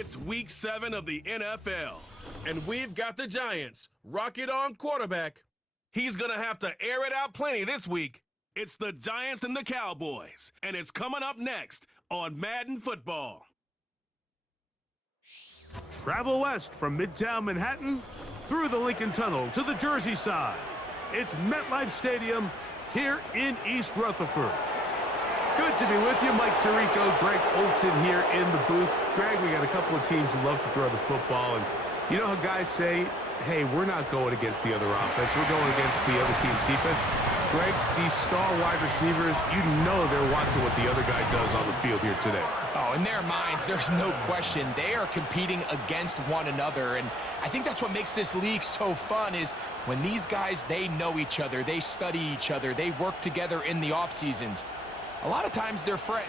It's week 7 of the NFL, and we've got the Giants. Rocket on quarterback. He's going to have to air it out plenty this week. It's the Giants and the Cowboys, and it's coming up next on Madden Football. Travel west from Midtown Manhattan through the Lincoln Tunnel to the Jersey side. It's MetLife Stadium here in East Rutherford. Good to be with you. Mike Tirico, Greg Olson here in the booth. Greg, we got a couple of teams who love to throw the football, and you know how guys say, hey, we're not going against the other offense. We're going against the other team's defense. Greg, these star wide receivers, you know they're watching what the other guy does on the field here today. Oh, in their minds, there's no question. They are competing against one another, and I think that's what makes this league so fun is when these guys, they know each other, they study each other, they work together in the off seasons. A lot of times they're friends.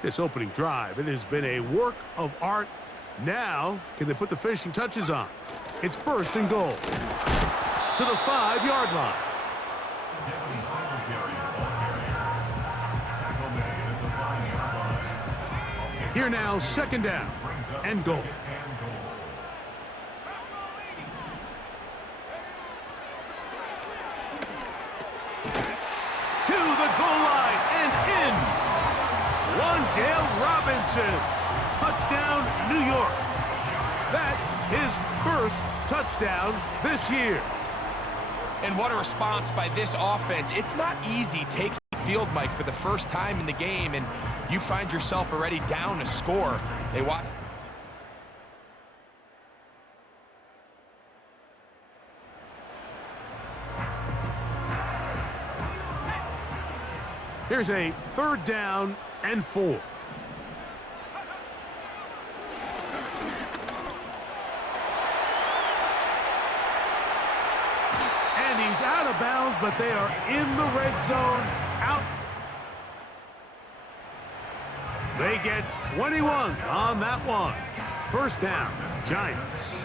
This opening drive, it has been a work of art. Now, can they put the finishing touches on? It's 1st and goal. To the 5-yard line. Here now, 2nd down and goal. To the goal line and in. Wandale Robinson. Touchdown, New York. That his first touchdown this year. And what a response by this offense. It's not easy taking the field, Mike, for the first time in the game, and you find yourself already down a score. They watch. Here's a 3rd down and 4. And he's out of bounds, but they are in the red zone. Out. They get 21 on that one. 1st down, Giants.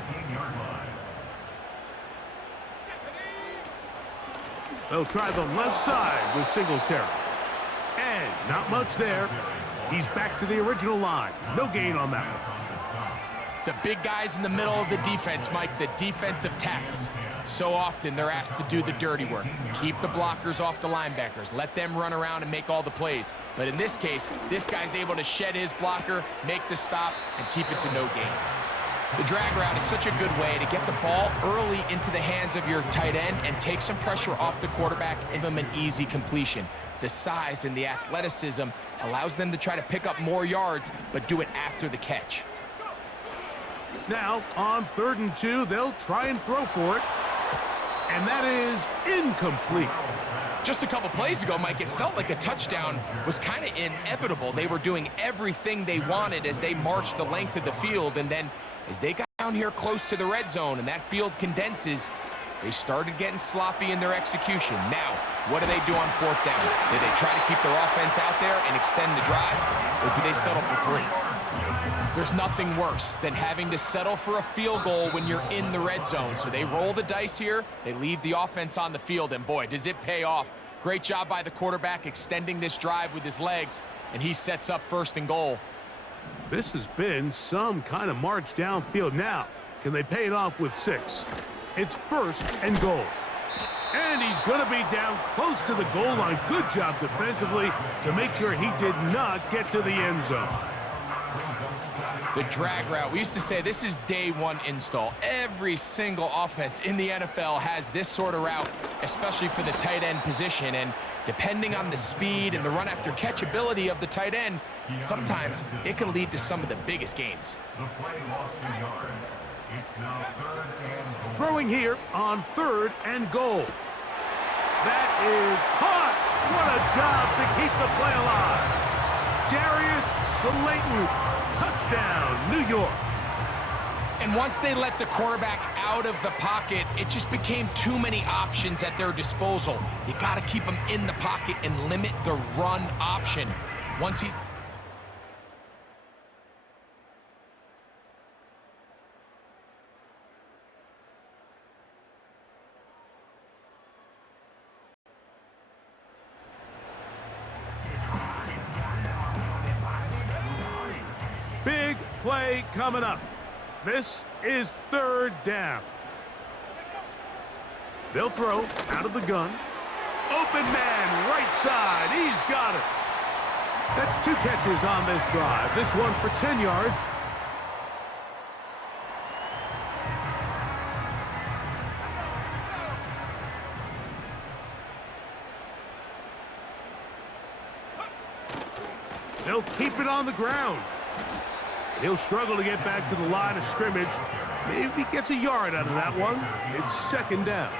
They'll try the left side with Singletary. And not much there. He's back to the original line. No gain on that one. The big guys in the middle of the defense, Mike, the defensive tackles. So often they're asked to do the dirty work. Keep the blockers off the linebackers. Let them run around and make all the plays. But in this case, this guy's able to shed his blocker, make the stop, and keep it to no gain. The drag route is such a good way to get the ball early into the hands of your tight end and take some pressure off the quarterback and give him an easy completion. The size and the athleticism allows them to try to pick up more yards, but do it after the catch. Now, on 3rd and 2, they'll try and throw for it. And that is incomplete. Just a couple plays ago, Mike, it felt like a touchdown was kind of inevitable. They were doing everything they wanted as they marched the length of the field, and then as they got down here close to the red zone and that field condenses, they started getting sloppy in their execution. Now, what do they do on 4th down? Do they try to keep their offense out there and extend the drive, or do they settle for 3? There's nothing worse than having to settle for a field goal when you're in the red zone. So they roll the dice here, they leave the offense on the field, and boy, does it pay off. Great job by the quarterback extending this drive with his legs, and he sets up 1st and goal. This has been some kind of march downfield. Now, can they pay it off with 6? It's 1st and goal. And he's going to be down close to the goal line. Good job defensively to make sure he did not get to the end zone. The drag route. We used to say this is day 1 install. Every single offense in the NFL has this sort of route, especially for the tight end position. And depending on the speed and the run after catch ability of the tight end, sometimes it can lead to some of the biggest gains. Throwing here on 3rd and goal. That is caught. What a job to keep the play alive. Darius Slayton. Touchdown, New York. And once they let the quarterback out of the pocket, it just became too many options at their disposal. You got to keep him in the pocket and limit the run option. Once he's... play coming up. This is third down. They'll throw out of the gun. Open man, right side. He's got it. That's 2 catches on this drive. This one for 10 yards. They'll keep it on the ground. He'll struggle to get back to the line of scrimmage. Maybe gets a yard out of that one. It's second down.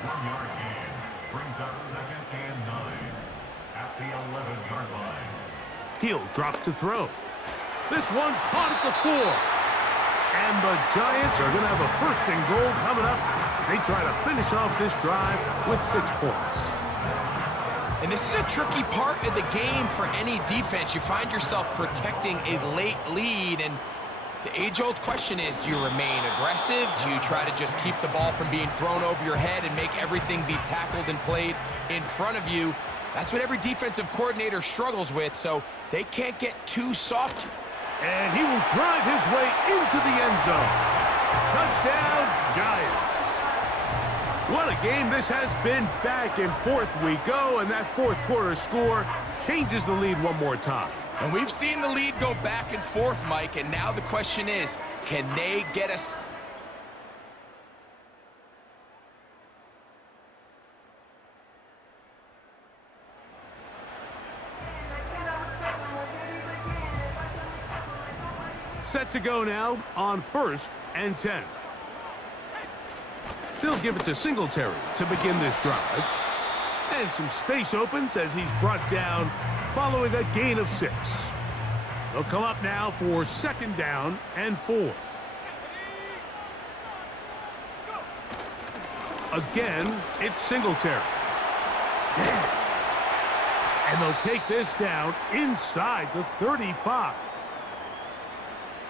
1 yard gain brings up 2nd and 9 at the 11-yard line. He'll drop to throw. This one caught at the 4. And the Giants are going to have a 1st and goal coming up as they try to finish off this drive with 6 points. And this is a tricky part of the game for any defense. You find yourself protecting a late lead, and the age-old question is, do you remain aggressive? Do you try to just keep the ball from being thrown over your head and make everything be tackled and played in front of you? That's what every defensive coordinator struggles with, so they can't get too soft. And he will drive his way into the end zone. Touchdown, Giants. What a game this has been. Back and forth we go, and that 4th quarter score changes the lead one more time. And we've seen the lead go back and forth, Mike, and now the question is, can they get us? Set to go now on 1st and 10. They'll give it to Singletary to begin this drive. And some space opens as he's brought down following a gain of 6. They'll come up now for 2nd down and 4. Again, it's Singletary. And they'll take this down inside the 35.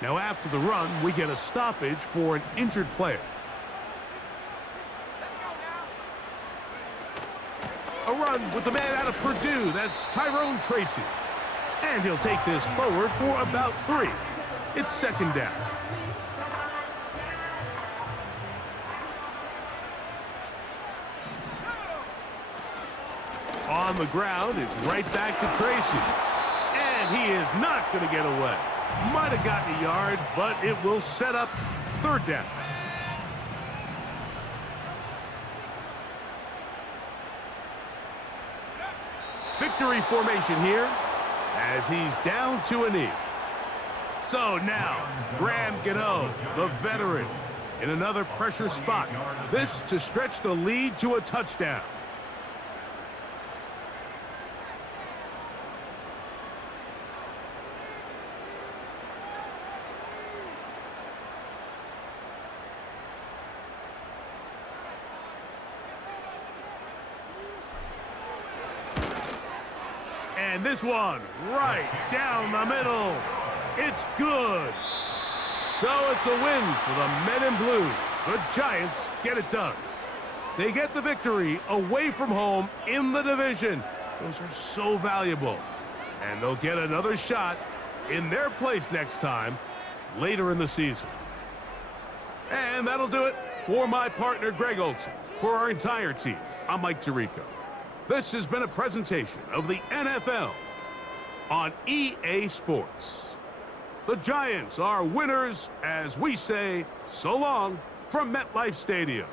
Now after the run, we get a stoppage for an injured player. A run with the man out of Purdue. That's Tyrone Tracy. And he'll take this forward for about 3. It's 2nd down. On the ground, it's right back to Tracy. And he is not going to get away. Might have gotten a yard, but it will set up 3rd down. Victory formation here as he's down to a knee. So now, Graham Gano, the veteran, in another pressure spot. This to stretch the lead to a touchdown. And this one, right down the middle. It's good. So it's a win for the men in blue. The Giants get it done. They get the victory away from home in the division. Those are so valuable. And they'll get another shot in their place next time, later in the season. And that'll do it for my partner, Greg Olson. For our entire team, I'm Mike Tirico. This has been a presentation of the NFL on EA Sports. The Giants are winners as we say so long from MetLife Stadium.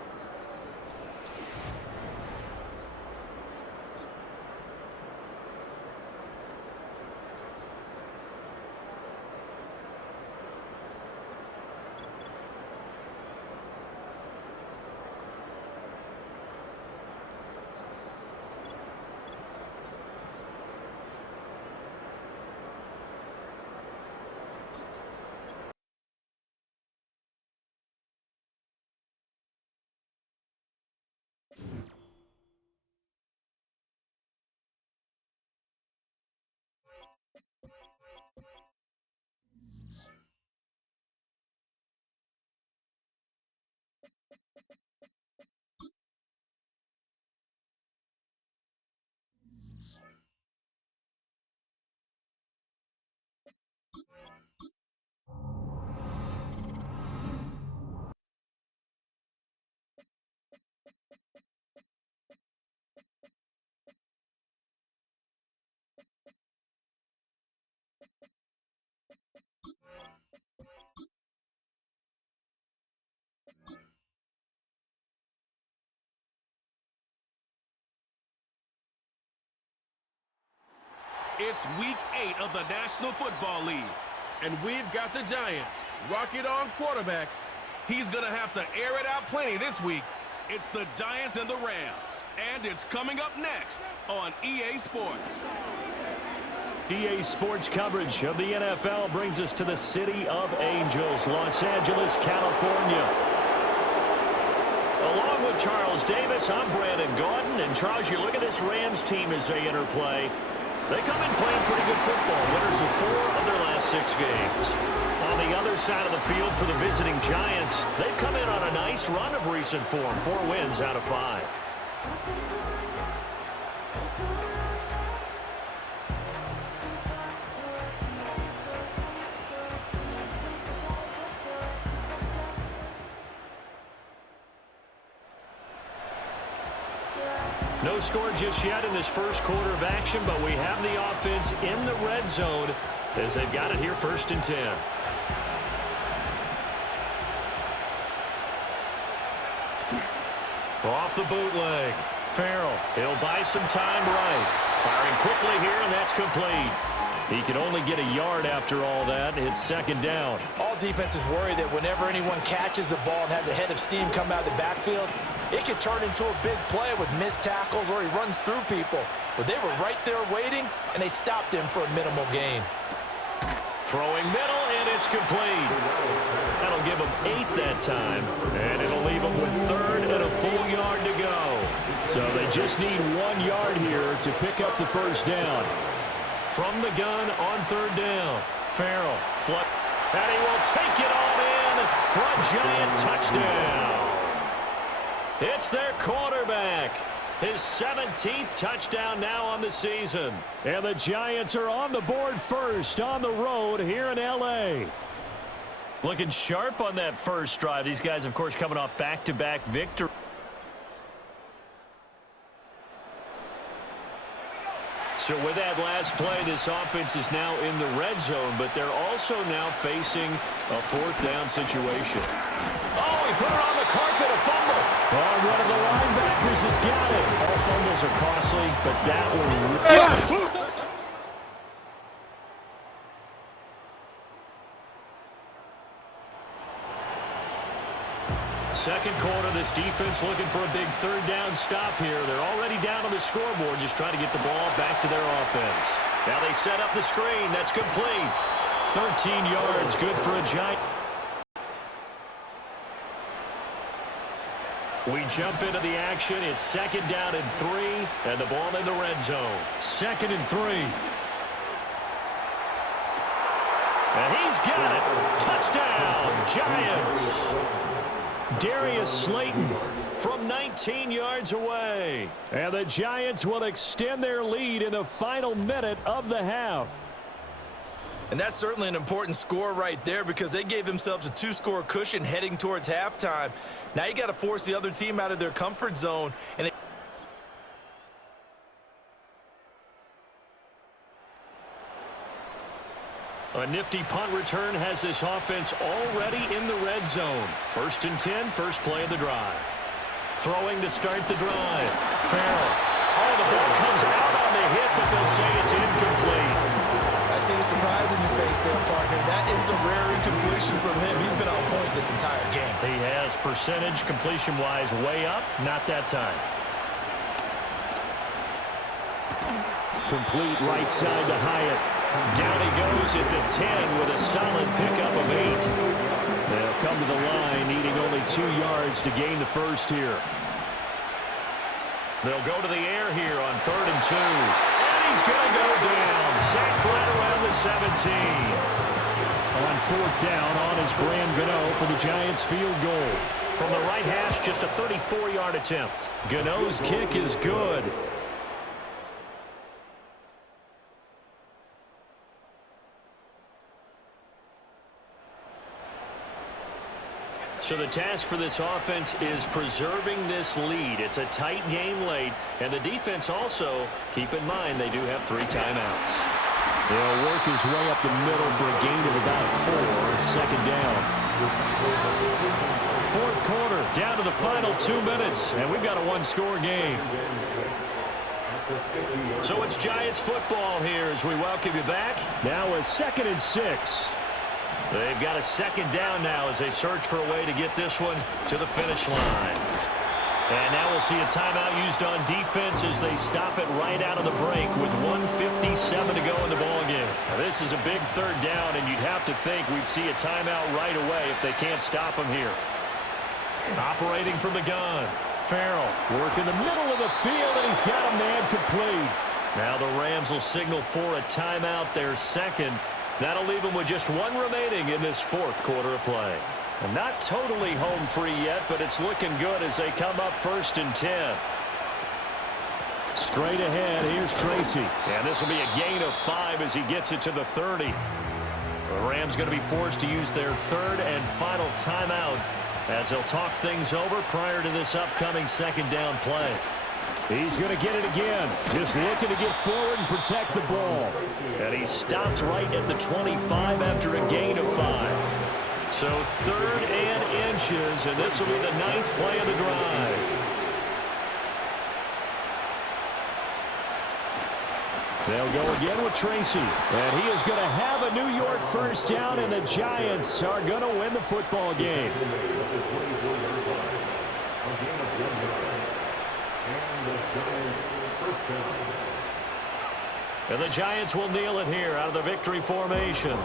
It's week 8 of the National Football League, and we've got the Giants. Rocket on quarterback. He's going to have to air it out plenty this week. It's the Giants and the Rams, and it's coming up next on EA Sports. EA Sports coverage of the NFL brings us to the City of Angels, Los Angeles, California. Along with Charles Davis, I'm Brandon Gaudin. And Charles, you look at this Rams team as they interplay. They come in playing pretty good football, winners of 4 of their last 6 games. On the other side of the field for the visiting Giants, they've come in on a nice run of recent form, 4 wins out of 5. No score just yet in this first quarter of action, but we have the offense in the red zone as they've got it here 1st and 10. Off the bootleg. Farrell, he'll buy some time right. Firing quickly here, and that's complete. He can only get a yard after all that. It's 2nd down. All defenses worry that whenever anyone catches the ball and has a head of steam come out of the backfield, it could turn into a big play with missed tackles or he runs through people. But they were right there waiting, and they stopped him for a minimal gain. Throwing middle, and it's complete. That'll give them 8 that time, and it'll leave them with 3rd and a full yard to go. So they just need 1 yard here to pick up the 1st down. From the gun on 3rd down, Farrell, flip, and he will take it all in for a Giant touchdown. It's their quarterback. His 17th touchdown now on the season. And the Giants are on the board first on the road here in L.A. Looking sharp on that first drive. These guys, of course, coming off back-to-back victory. So with that last play, this offense is now in the red zone, but they're also now facing a 4th down situation. Oh, he put it on the carpet, a fumble. Oh, one of the linebackers has got it. All fumbles are costly, but that one... Second quarter, this defense looking for a big 3rd down stop here. They're already down on the scoreboard, just trying to get the ball back to their offense. Now they set up the screen. That's complete. 13 yards, good for a Giant. We jump into the action. It's 2nd down and 3, and the ball in the red zone. 2nd and 3. And he's got it. Touchdown, Giants. Darius Slayton from 19 yards away. And the Giants will extend their lead in the final minute of the half. And that's certainly an important score right there because they gave themselves a 2-score cushion heading towards halftime. Now you got to force the other team out of their comfort zone. And a nifty punt return has this offense already in the red zone. 1st and 10, first play of the drive. Throwing to start the drive. Farrell. Oh, the ball comes out on the hit, but they'll say it's incomplete. I see the surprise in your face there, partner. That is a rare incompletion from him. He's been on point this entire game. He has percentage completion-wise way up. Not that time. Complete right side to Hyatt. Down he goes at the 10 with a solid pickup of 8. They'll come to the line, needing only 2 yards to gain the 1st here. They'll go to the air here on 3rd and 2. And he's going to go down. Sacked right around the 17. On 4th down, on is Graham Gano for the Giants field goal. From the right hash, just a 34-yard attempt. Gano's kick is good. So the task for this offense is preserving this lead. It's a tight game late, and the defense also, keep in mind, they do have 3 timeouts. He'll work his way up the middle for a gain of about 4, 2nd down. 4th quarter, down to the final 2 minutes, and we've got a 1-score game. So it's Giants football here as we welcome you back. Now a 2nd and 6. They've got a 2nd down now as they search for a way to get this one to the finish line. And now we'll see a timeout used on defense as they stop it right out of the break with 1:57 to go in the ballgame. Now this is a big 3rd down, and you'd have to think we'd see a timeout right away if they can't stop him here. Operating from the gun. Farrell Work in the middle of the field, and he's got a man complete. Now the Rams will signal for a timeout, their 2nd. That'll leave them with just 1 remaining in this 4th quarter of play. And not totally home free yet, but it's looking good as they come up 1st and 10. Straight ahead, here's Tracy. And this will be a gain of 5 as he gets it to the 30. The Rams going to be forced to use their 3rd and final timeout as they'll talk things over prior to this upcoming 2nd down play. He's going to get it again. Just looking to get forward and protect the ball. And he stopped right at the 25 after a gain of 5. So 3rd and inches, and this will be the 9th play of the drive. They'll go again with Tracy. And he is going to have a New York 1st down, and the Giants are going to win the football game. And the Giants will kneel it here out of the victory formation.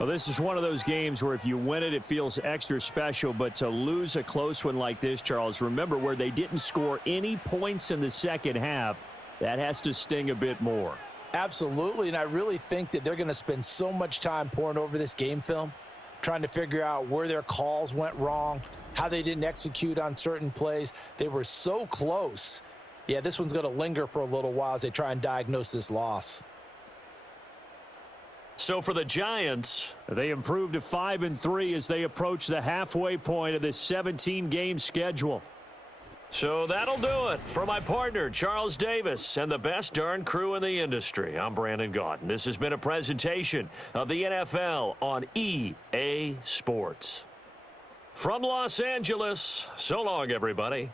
Well, this is one of those games where if you win it, it feels extra special. But to lose a close one like this, Charles, remember where they didn't score any points in the 2nd half, that has to sting a bit more. Absolutely, and I really think that they're going to spend so much time poring over this game film, trying to figure out where their calls went wrong, how they didn't execute on certain plays. They were so close. Yeah, this one's going to linger for a little while as they try and diagnose this loss. So for the Giants, they improved to 5-3 as they approach the halfway point of this 17-game schedule. So that'll do it. For my partner, Charles Davis, and the best darn crew in the industry, I'm Brandon Gaudin. This has been a presentation of the NFL on EA Sports. From Los Angeles, so long, everybody.